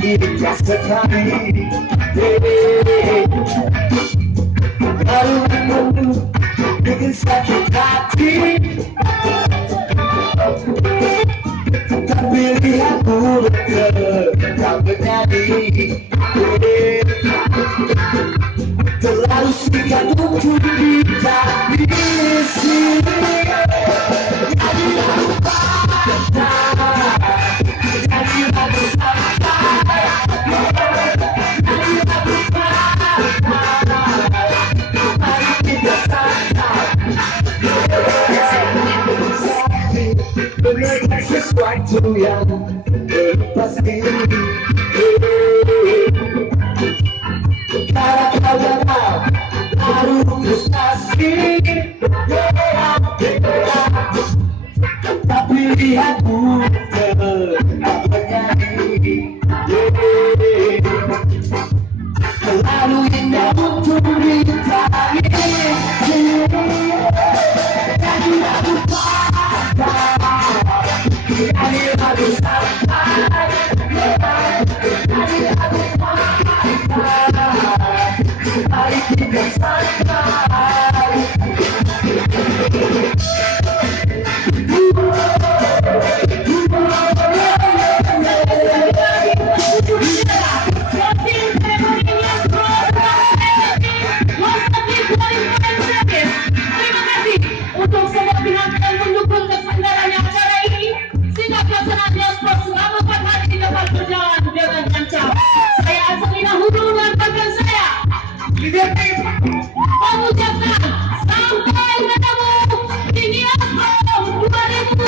Kita sekali lalu bikin sakit hati, tapi lihatku tetap bernyanyi. Terlalu singkat untuk dihabisi. Jadi lalu patah, jadi lalu sampai, jadi lalu patah. Mari kita santai, berikan sesuatu yang pasti. Karena kau gagal, baru frustasi. Tapi lihatku tetap bernyanyi. Terlalu indah untuk ditangis. Jadi lagu patah, jadi lagu santai, jadi lagu patah. Mari kita santai. Terima kasih untuk semua pihak yang mendukung terselenggaranya acara ini, sehingga pelaksanaan sport selama 4 hari ini dapat berjalan dengan lancar. Saya Asalina hubungan rekan saya mengucapkan sampai bertemu di nias 2019.